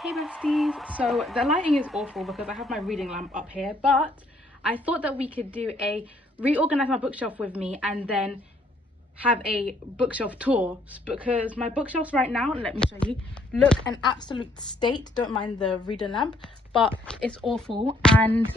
Hey besties, so the lighting is awful because I have my reading lamp up here, but I thought that we could do a reorganize my bookshelf with me and then have a bookshelf tour, because my bookshelves right now, let me show you, look an absolute state. Don't mind the reading lamp, but it's awful, and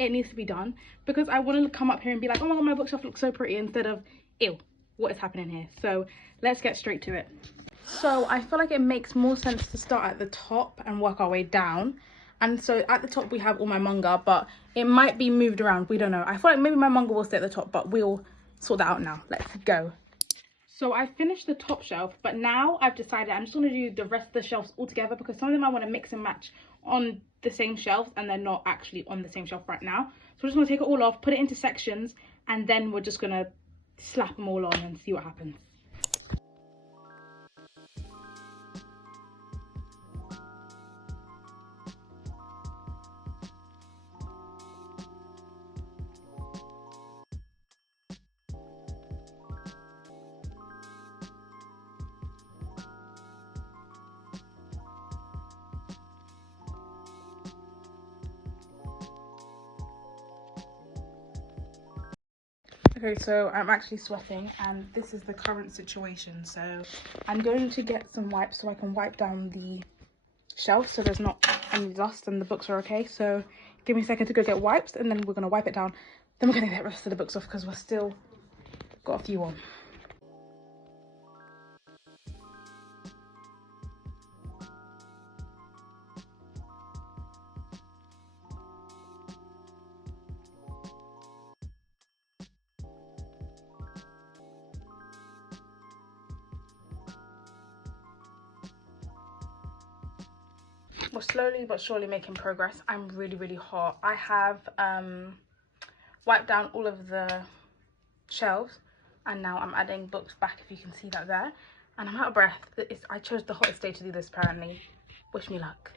it needs to be done because I want to come up here and be like, oh my god, my bookshelf looks so pretty, instead of ew, what is happening here? So let's get straight to it. So I feel like it makes more sense to start at the top and work our way down. And so at the top we have all my manga, but it might be moved around, we don't know. I feel like maybe my manga will stay at the top, but we'll sort that out now. Let's go. So I finished the top shelf, but now I've decided I'm just going to do the rest of the shelves all together, because some of them I want to mix and match on the same shelves and they're not actually on the same shelf right now. So we're just going to take it all off, put it into sections, and then we're just going to slap them all on and see what happens. Okay, so I'm actually sweating and this is the current situation. So I'm going to get some wipes so I can wipe down the shelf so there's not any dust and the books are okay. So give me a second to go get wipes and then we're going to wipe it down. Then we're going to get the rest of the books off because we're still got a few on. We're slowly but surely making progress. I'm really hot. I have wiped down all of the shelves and now I'm adding books back, if you can see that there, and I'm out of breath. I chose the hottest day to do this apparently. Wish me luck.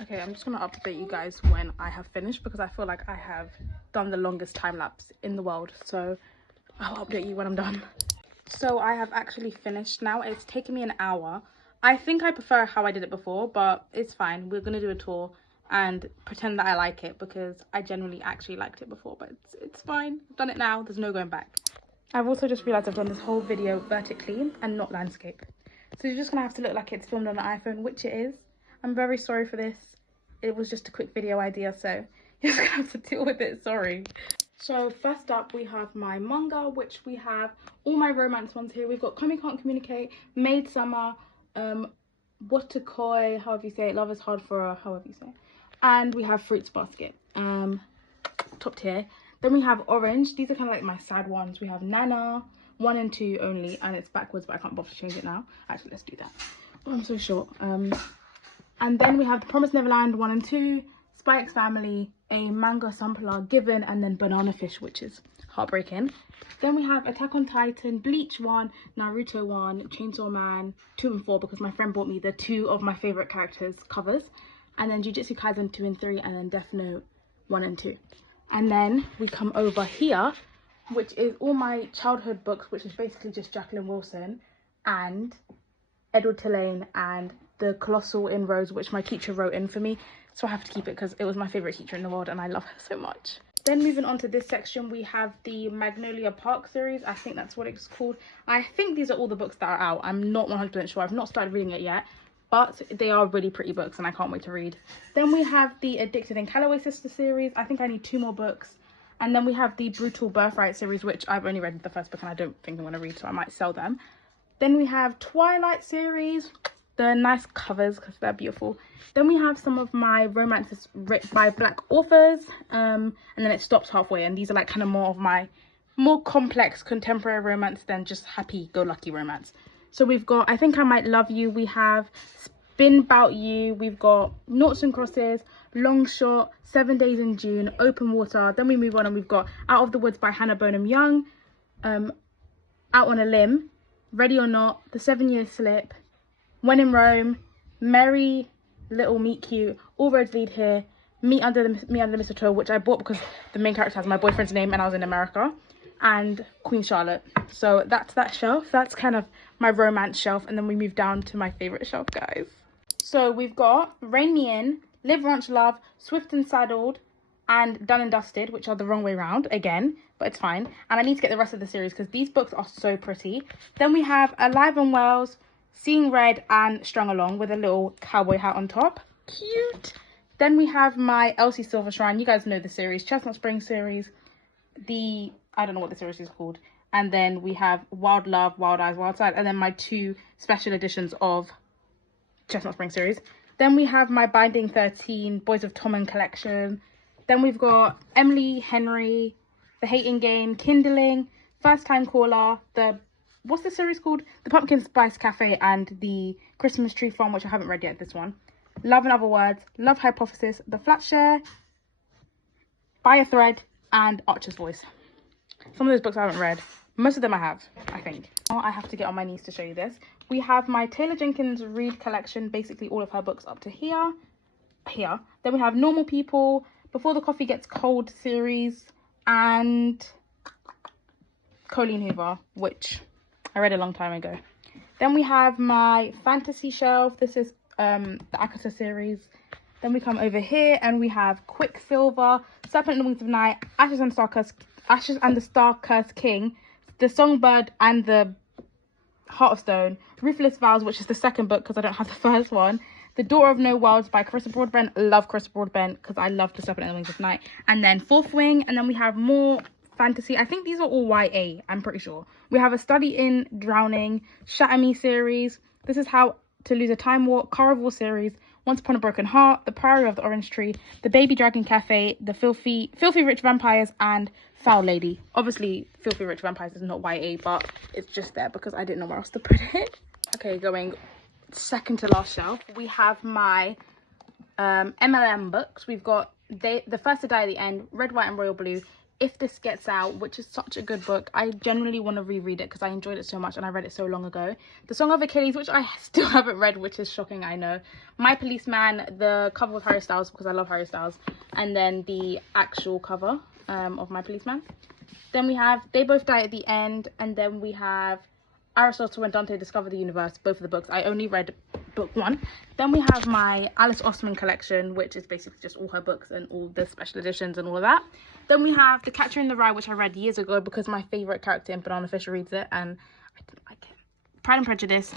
Okay, I'm just gonna update you guys when I have finished because I feel like I have done the longest time lapse in the world. So I'll update you when I'm done. So I have actually finished now. It's taken me an hour. I think I prefer how I did it before, but it's fine. We're gonna do a tour and pretend that I like it because I generally actually liked it before, but it's fine. I've done it now. There's no going back. I've also just realized I've done this whole video vertically and not landscape. So you're just gonna have to look like it's filmed on an iPhone, which it is. I'm very sorry for this. It was just a quick video idea, so you're just gonna have to deal with it, sorry. So first up we have my manga, which we have all my romance ones here. We've got Kami Can't Communicate, Maid Summer, Watakoi, however you say it, Love is Hard for her, however you say it. And we have Fruits Basket, top tier. Then we have Orange. These are kind of like my sad ones. We have Nana, 1 and 2 only, and it's backwards, but I can't bother to change it now. Actually, let's do that. Oh, I'm so short. And then we have The Promised Neverland 1 and 2, Spy X Family, a manga sampler, Given, and then Banana Fish, which is heartbreaking. Then we have Attack on Titan, Bleach 1, Naruto 1, Chainsaw Man 2 and 4, because my friend bought me the 2 of my favourite characters covers. And then Jujutsu Kaisen 2 and 3, and then Death Note 1 and 2. And then we come over here, which is all my childhood books, which is basically just Jacqueline Wilson and Edward Tulane and The Colossal in Rose, which my teacher wrote in for me, so I have to keep it because it was my favorite teacher in the world and I love her so much. Then moving on to this section, we have the Magnolia Park series. I think that's what it's called. I think these are all the books that are out. I'm not 100% sure. I've not started reading it yet, but they are really pretty books and I can't wait to read. Then we have the Addicted and Calloway Sister series. I think I need 2 more books. And then we have the Brutal Birthright series, which I've only read the first book and I don't think I'm going to read, so I might sell them. Then we have Twilight series. The nice covers because they're beautiful. Then we have some of my romances written by Black authors, and then it stops halfway, and these are like kind of more of my more complex contemporary romance than just happy-go-lucky romance. So we've got I Think I Might Love You, we have Spin About You, we've got Noughts and Crosses, Long Shot, 7 Days in June, Open Water. Then we move on and we've got Out of the Woods by Hannah Bonham Young, Out on a Limb, Ready or Not, The 7-Year Slip, When in Rome, Merry Little Meet Cute, All Roads Lead Here, Me Under the Mistletoe, which I bought because the main character has my boyfriend's name and I was in America, and Queen Charlotte. So that's that shelf. That's kind of my romance shelf. And then we move down to my favorite shelf, guys. So we've got Rein Me In, Live, Ranch, Love, Swift and Saddled, and Done and Dusted, which are the wrong way round again, but it's fine. And I need to get the rest of the series because these books are so pretty. Then we have Alive and Wells, Seeing Red, and Strung Along with a little cowboy hat on top. Cute. Then we have my Elsie Silver Shrine. You guys know the series, Chestnut Spring series. I don't know what the series is called. And then we have Wild Love, Wild Eyes, Wild Side. And then my 2 special editions of Chestnut Spring series. Then we have my Binding 13 Boys of Tommen collection. Then we've got Emily Henry, The Hating Game, Kindling, First Time Caller, what's the series called? The Pumpkin Spice Cafe, and the Christmas Tree Farm, which I haven't read yet, this one. Love and Other Words, Love Hypothesis, The Flat Share, By a Thread, and Archer's Voice. Some of those books I haven't read. Most of them I have, I think. Oh, I have to get on my knees to show you this. We have my Taylor Jenkins Reid collection, basically all of her books up to here. Then we have Normal People, Before the Coffee Gets Cold series, and Colleen Hoover, which I read a long time ago. Then we have my fantasy shelf. This is the Akata series. Then we come over here and we have Quicksilver, Serpent and the Wings of Night, Ashes and the Star-Cursed King, The Songbird and the Heart of Stone, Ruthless Vows, which is the second book because I don't have the first one, The Daughter of No Worlds by Carissa Broadbent. Love Carissa Broadbent because I love The Serpent and the Wings of Night. And then Fourth Wing, and then we have more fantasy. I think these are all YA, I'm pretty sure. We have A Study in Drowning, Shatter Me series, This Is How to Lose a Time Warp, Carnival series, Once Upon a Broken Heart, The Priory of the Orange Tree, The Baby Dragon Cafe, The Filthy Rich Vampires, and Foul Lady. Obviously, Filthy Rich Vampires is not YA, but it's just there because I didn't know where else to put it. Okay, going second to last shelf, we have my MLM books. We've got The First to Die at the End, Red, White, and Royal Blue, If This Gets Out, which is such a good book. I genuinely want to reread it because I enjoyed it so much and I read it so long ago. The Song of Achilles, which I still haven't read, which is shocking, I know. My Policeman, the cover with Harry Styles because I love Harry Styles, and then the actual cover of My Policeman. Then we have They Both Die at the End, and then we have Aristotle and Dante Discover the Universe, both of the books. I only read book 1. Then we have my Alice Oseman collection, which is basically just all her books and all the special editions and all of that. Then we have The Catcher in the Rye, which I read years ago because my favourite character in Banana Fish reads it and I didn't like it. Pride and Prejudice,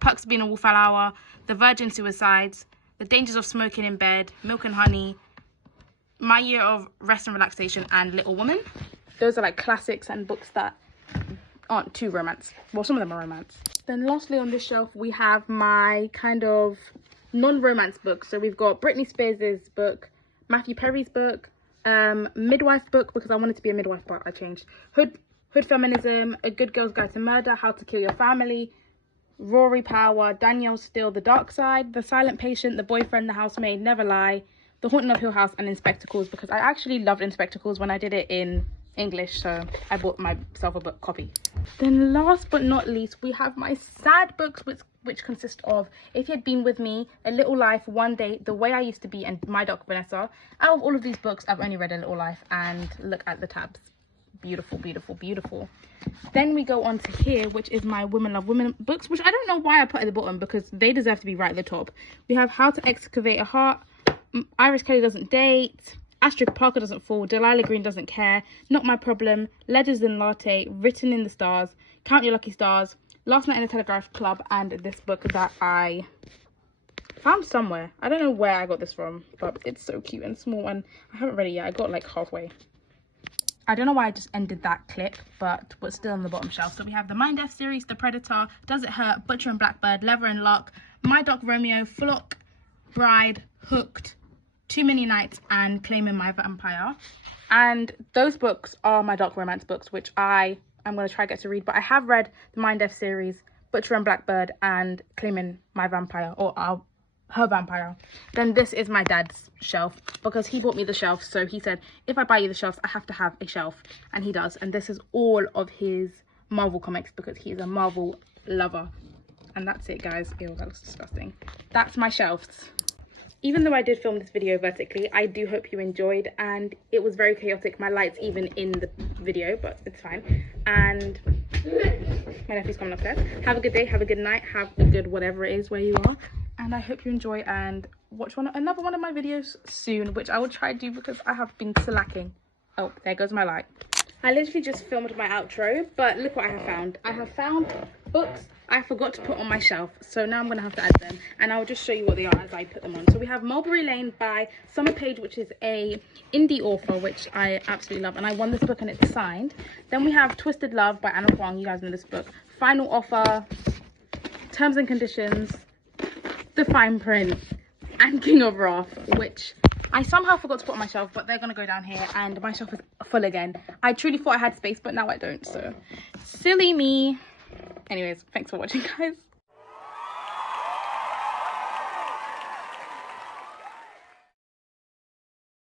Perks of Being a Wallflower, The Virgin Suicides, The Dangers of Smoking in Bed, Milk and Honey, My Year of Rest and Relaxation, and Little Woman. Those are like classics and books that aren't too romance. Well, some of them are romance. Then lastly on this shelf, we have my kind of non-romance books. So we've got Britney Spears' book, Matthew Perry's book, Midwife book, because I wanted to be a midwife, but I changed. Hood Feminism, A Good Girl's Guide to Murder, How to Kill Your Family, Rory Power, Danielle Steele, The Dark Side, The Silent Patient, The Boyfriend, The Housemaid, Never Lie, The Haunting of Hill House, and Inspectacles, because I actually loved Inspectacles when I did it in English, so I bought myself a book copy. Then last but not least, we have my sad books, which consist of If You Had Been With Me, A Little Life, One Day, The Way I Used to Be, and My Dark Vanessa. Out of all of these books, I've only read A Little Life, and look at the tabs. Beautiful, beautiful, beautiful. Then we go on to here, which is my Women Love Women books, which I don't know why I put at the bottom because they deserve to be right at the top. We have How to Excavate a Heart, Iris Kelly Doesn't Date, Astrid Parker Doesn't Fall, Delilah Green Doesn't Care, Not My Problem, Letters in Latte, Written in the Stars, Count Your Lucky Stars, Last Night in the Telegraph Club, and this book that I found somewhere. I don't know where I got this from, but it's so cute and small, and I haven't read it yet. I got like halfway. I don't know why I just ended that clip, but we're still on the bottom shelf. So we have the Mind F series, The Predator, Does It Hurt, Butcher and Blackbird, Leather and Luck, My Doc Romeo, Flock, Bride, Hooked, Too Many Nights, and Claiming My Vampire. And those books are my dark romance books, which I'm going to try to get to read. But I have read the Mind F series, Butcher and Blackbird, and Claiming My Vampire, or her vampire. Then this is my dad's shelf, because he bought me the shelf, so he said if I buy you the shelves I have to have a shelf, and he does. And this is all of his Marvel comics, because he's a Marvel lover. And that's it, guys. Ew, that looks disgusting. That's my shelves. Even though I did film this video vertically, I do hope you enjoyed, and it was very chaotic. My light's even in the video, but it's fine. And my nephew's coming upstairs. Have a good day, have a good night, have a good whatever it is where you are, and I hope you enjoy and watch another one of my videos soon, which I will try to do because I have been slacking. Oh, there goes my light. I literally just filmed my outro, but look what I have found. I have found books I forgot to put on my shelf, so now I'm gonna have to add them, and I'll just show you what they are as I put them on. So we have Mulberry Lane by Summer Page, which is a indie author, which I absolutely love, and I won this book and it's signed. Then we have Twisted Love by Anna Huang. You guys know this book. Final Offer, Terms and Conditions, The Fine Print, and King of Wrath, which I somehow forgot to put on my shelf, but they're gonna go down here, and my shelf is full again. I truly thought I had space, but now I don't, so silly me. Anyways, thanks for watching, guys.